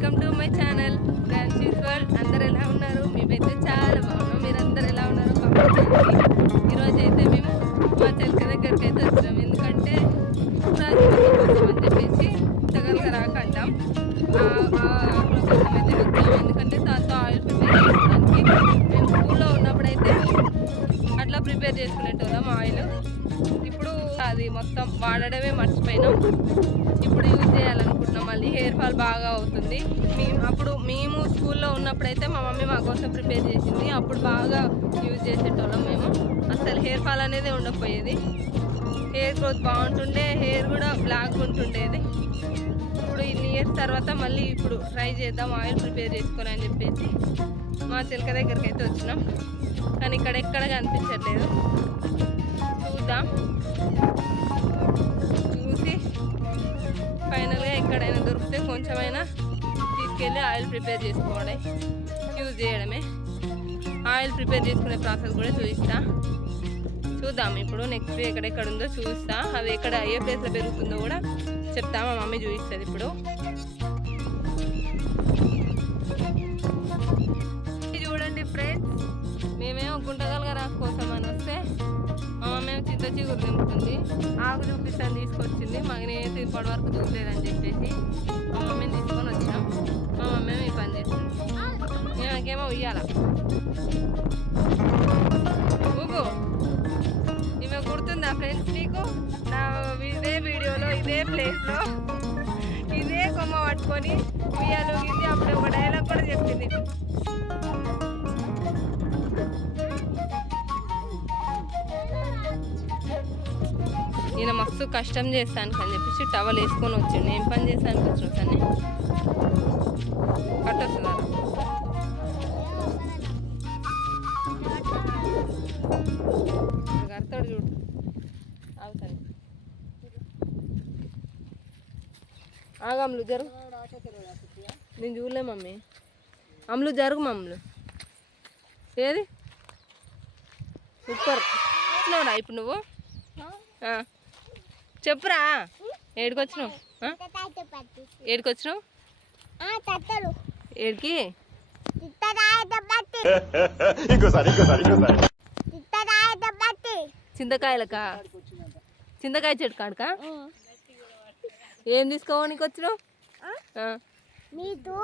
Welcome to my channel Dancies world అందరు ఎలా ఉన్నారు? మేమైతే చాలా బాగున్నాం. మీరందరూ ఎలా ఉన్నారు? ఈరోజు అయితే మేము మా చెలక దగ్గరికి అయితే వచ్చినాం ఎందుకంటే కోసం అని చెప్పేసి దగ్గరగా రాకంటాం కోసం అయితే వచ్చాం. ఎందుకంటే దాంతో ఆయిల్ ప్రిపేర్ చేసుకోవడానికి మేము స్కూల్లో ఉన్నప్పుడైతే అట్లా ప్రిపేర్ చేసుకునేటోళ్ళం ఆయిల్. అది మొత్తం వాడడమే మర్చిపోయినాం. ఇప్పుడు యూజ్ చేయాలనుకుంటున్నాం. మళ్ళీ హెయిర్ ఫాల్ బాగా అవుతుంది. మేము అప్పుడు మేము స్కూల్లో ఉన్నప్పుడైతే మా మమ్మీ మా కోసం ప్రిపేర్ చేసింది. అప్పుడు బాగా యూజ్ చేసేటోళ్ళం మేము. అసలు హెయిర్ ఫాల్ అనేది ఉండకపోయేది. హెయిర్ గ్రోత్ బాగుంటుండే హెయిర్ కూడా బ్లాక్ ఉంటుండేది. ఇప్పుడు ఇన్ని ఇయర్స్ తర్వాత మళ్ళీ ఇప్పుడు ట్రై చేద్దాం ఆయిల్ ప్రిపేర్ చేసుకొని అని చెప్పేసి మా చిలక దగ్గరికి అయితే వచ్చినాం. కానీ ఇక్కడ ఎక్కడ కనిపించట్లేదు. చూద్దాం. ఫైనల్గా ఎక్కడైనా దొరికితే కొంచెమైనా తీసుకెళ్ళి ఆయిల్ ప్రిపేర్ చేసుకోవడం యూజ్ చేయడమే. ఆయిల్ ప్రిపేర్ చేసుకునే ప్రాసెస్ కూడా చూపిస్తా. చూద్దాం ఇప్పుడు నెక్స్ట్ ఎక్కడెక్కడ ఉందో చూస్తా. అది ఎక్కడ ఏ ప్లేస్లో పెరుగుతుందో కూడా చెప్తా. మా మమ్మీ చూపిస్తుంది ఇప్పుడు. చిగురు దింపుతుంది ఆకు చూపిస్తాను తీసుకొచ్చింది. మాకు నేనైతే ఇప్పటి వరకు చూడలేదని చెప్పేసి మా మమ్మీని తీసుకొని వచ్చినాం. మా మమ్మీ ఈ పని చేస్తుంది. నాకేమో ఉయ్యాల. ఊగు ఈమె గుర్తుందా ఫ్రెండ్స్ నీకు నా ఇదే వీడియోలో ఇదే ప్లేస్లో ఇదే కొమ్మ పట్టుకొని ఉయ్యాలు ఇది అప్పుడు ఒక డైలాగ్ కూడా చెప్పింది. నేను మస్తు కష్టం చేస్తాను అని చెప్పేసి టవల్ వేసుకొని వచ్చిండు. ఏం పని చేస్తాను వచ్చిన కానీ పట్టొస్తుందా కడతాడు చూడు. అవుతాను ఆగమ్లు జరుగు. నేను చూడలే మమ్మీ. అమ్ములు జరుగు మమ్మలు ఏది? సూపర్. ఇప్పుడు నువ్వు? చెప్పురా. ఏడికొచ్చినావు? ఏడికొచ్చినావు? ఏడికి? చింతకాయలకా? చింతకాయ చెట్టు కాడకా? ఏం తీసుకోవడానికి వచ్చినావు ఆ. నీకు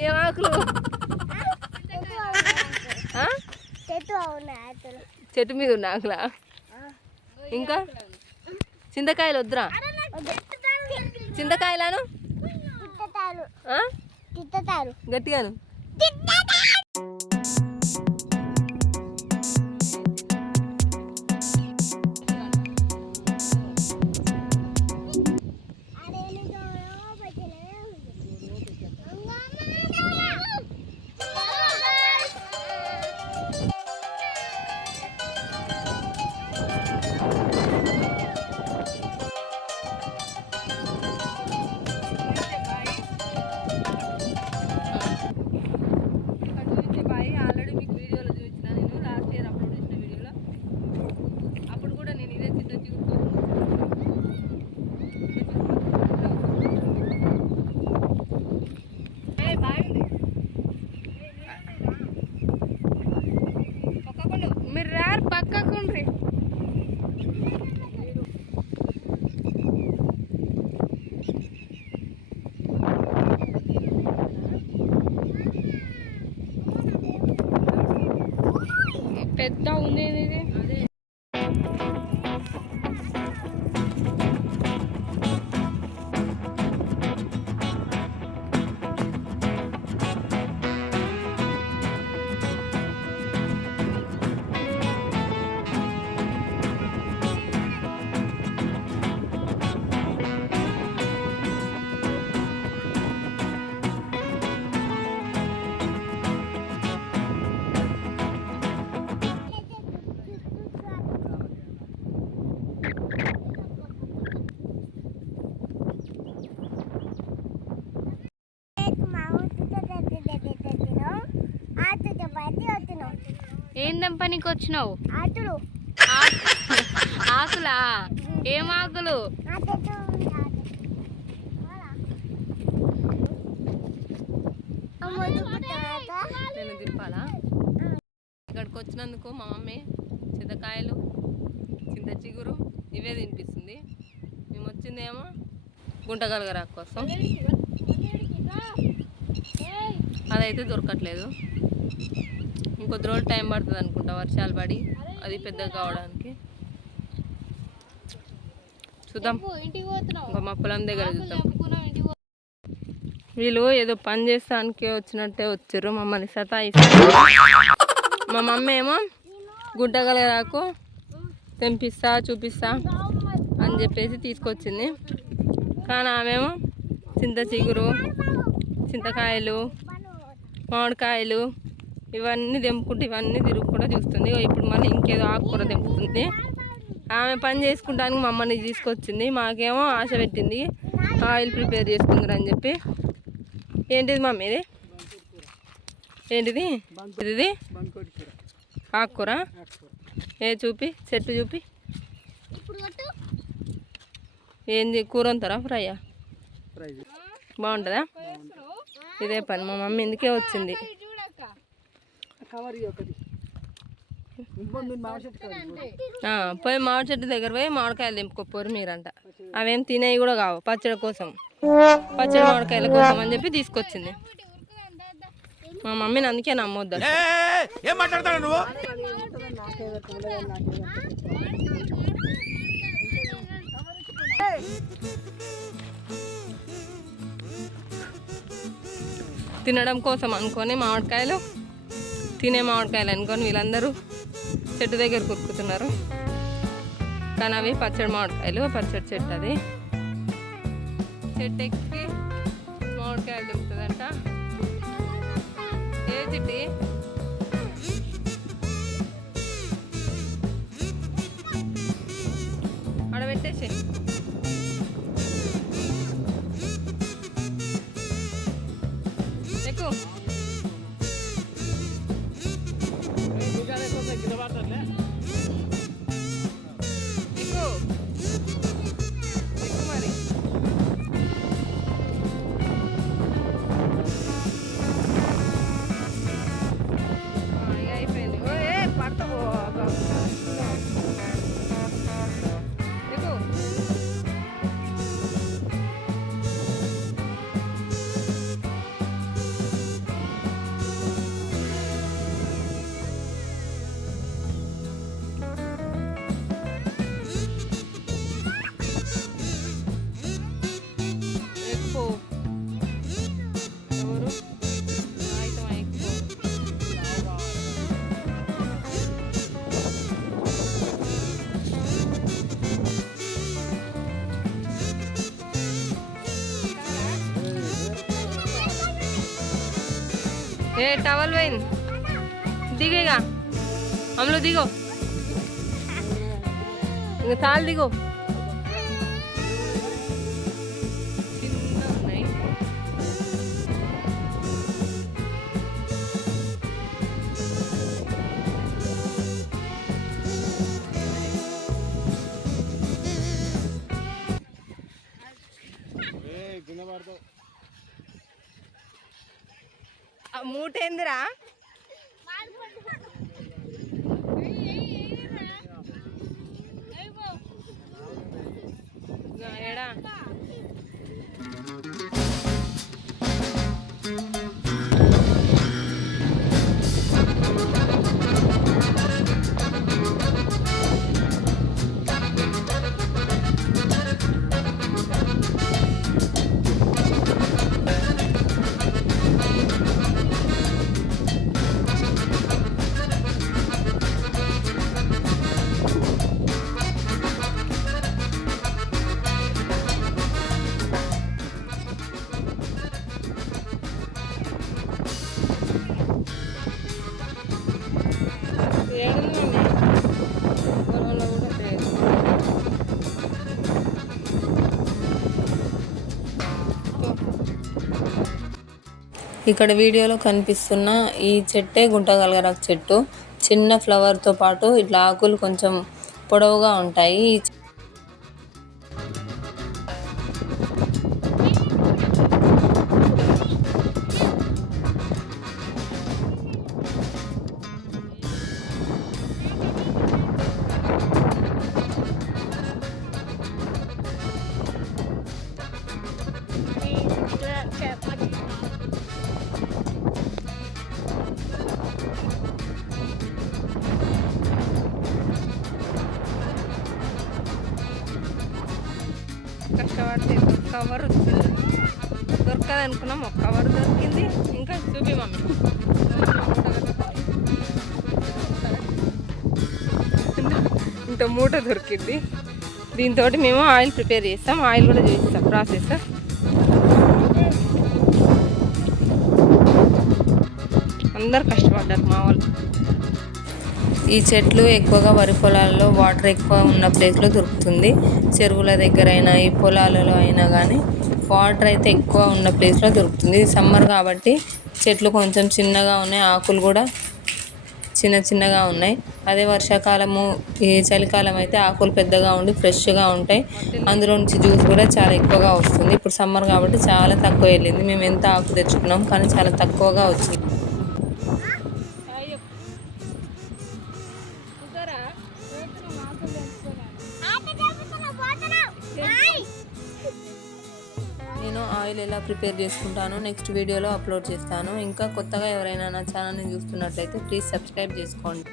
ఏం ఆకులు? చెట్టు మీద ఉన్న ఆకులా? ఇంకా? చింతకాయలు వద్దురా. చింతకాయలను? గట్టిగాను. పెద్ద ఉంది. ఇది ఏం తెంపనీకి వచ్చినావు ఆకులా? ఏం ఆకులు? నేను తిప్పాలా ఇక్కడికి వచ్చినందుకు మా మమ్మీ చింతకాయలు చింత చిగురు ఇవే తినిపిస్తుంది. మేము వచ్చిందేమో గుంటగలగరా కోసం అదైతే దొరకట్లేదు. ఇంకొద్ది రోజులు టైం పడుతుంది అనుకుంటా వర్షాలు పడి అది పెద్దగా కావడానికి. చూద్దాం. ఇంకా మా పొలం దగ్గర చూద్దాం. వీళ్ళు ఏదో పని చేస్తానికి వచ్చినట్టే వచ్చారు మమ్మల్ని సతాయిస్తారు. మా మమ్మీ ఏమో గుడ్డగలరాకు తెంపిస్తా చూపిస్తా అని చెప్పేసి తీసుకొచ్చింది. కానీ ఆమెమో చింత చిగురు చింతకాయలు మామిడికాయలు ఇవన్నీ తెంపుకుంటే ఇవన్నీ తిరుగుకుంటూ చూస్తుంది. ఇప్పుడు మళ్ళీ ఇంకేదో ఆకుకూర తెంపుతుంది. ఆమె పని చేసుకుంటానికి మమ్మల్ని తీసుకొచ్చింది. మాకేమో ఆశ పెట్టింది. ఆయిల్ ప్రిపేర్ చేసుకుందరు అని చెప్పి. ఏంటిది మమ్మీ ఇది? ఏంటిది? ఇది? ఆకుకూర? ఏ చూపి? చెట్టు చూపి. ఏంది? కూర వంతారా ఫ్రైయా బాగుంటుందా? ఇదే పని మా మమ్మీ ఇందుకే వచ్చింది. ఆ, పోయి మామిడి చెట్టు దగ్గర పోయి మామిడికాయలు తెంపుకోపోరు మీరంట. అవేం తినేవి కూడా కావు పచ్చడి కోసం. పచ్చడి మామిడికాయల కోసం అని చెప్పి తీసుకొచ్చింది. మా మమ్మీని అందుకే నమ్మొద్దు. ఏం మాట్లాడతాడు నువ్వు? తినడం కోసం అనుకొని మామిడికాయలు తినే మామిడికాయలు అనుకొని వీళ్ళందరూ చెట్టు దగ్గర కురుకుతున్నారు. కానీ అవి పచ్చడి మామిడికాయలు పచ్చడి చెట్టు అది. చెట్టు ఎక్కి మామిడికాయలు దింపుతుందంట. ఏ చిట్టి? ఆడబెట్టేసి ఏ టవల్ వేన్ దిగేగా అమలు దిగో ఇంకా తాళ్ళు దిగో చిన్న ఉన్నాయి మూటేందిరా మూట ఏడా ఇక్కడ వీడియోలో కనిపిస్తున్న ఈ చెట్టే గుంటగలగరాకు చెట్టు. చిన్న ఫ్లవర్తో పాటు ఇట్లా ఆకులు కొంచెం పొడవుగా ఉంటాయి. దొరికింది. ఇంకా చూపి మమ్మీ. ఇంత మూట దొరికింది. దీంతో మేము ఆయిల్ ప్రిపేర్ చేస్తాం. ఆయిల్ కూడా చేస్తాం ప్రాసెస్. అందరు కష్టపడ్డారు మా వాళ్ళు. ఈ చెట్లు ఎక్కువగా వరి పొలాల్లో వాటర్ ఎక్కువ ఉన్న ప్లేస్లో దొరుకుతుంది. చెరువుల దగ్గర అయినా ఈ పొలాలలో అయినా కానీ వాటర్ అయితే ఎక్కువ ఉన్న ప్లేస్లో దొరుకుతుంది. ఇది సమ్మర్ కాబట్టి చెట్లు కొంచెం చిన్నగా ఉన్నాయి. ఆకులు కూడా చిన్న చిన్నగా ఉన్నాయి. అదే వర్షాకాలము ఈ చలికాలం అయితే ఆకులు పెద్దగా ఉండి ఫ్రెష్గా ఉంటాయి. అందులో నుంచి జ్యూస్ కూడా చాలా ఎక్కువగా వస్తుంది. ఇప్పుడు సమ్మర్ కాబట్టి చాలా తక్కువ వెళ్ళింది. మేము ఎంత ఆకు తెచ్చుకున్నాం కానీ చాలా తక్కువగా వచ్చింది. ఆయిల్ ఎలా ప్రిపేర్ చేసుకుంటానో నెక్స్ట్ వీడియోలో అప్లోడ్ చేస్తాను. ఇంకా కొత్తగా ఎవరైనా నా ఛానల్ని చూస్తున్నట్లయితే ప్లీజ్ సబ్స్క్రైబ్ చేసుకోండి.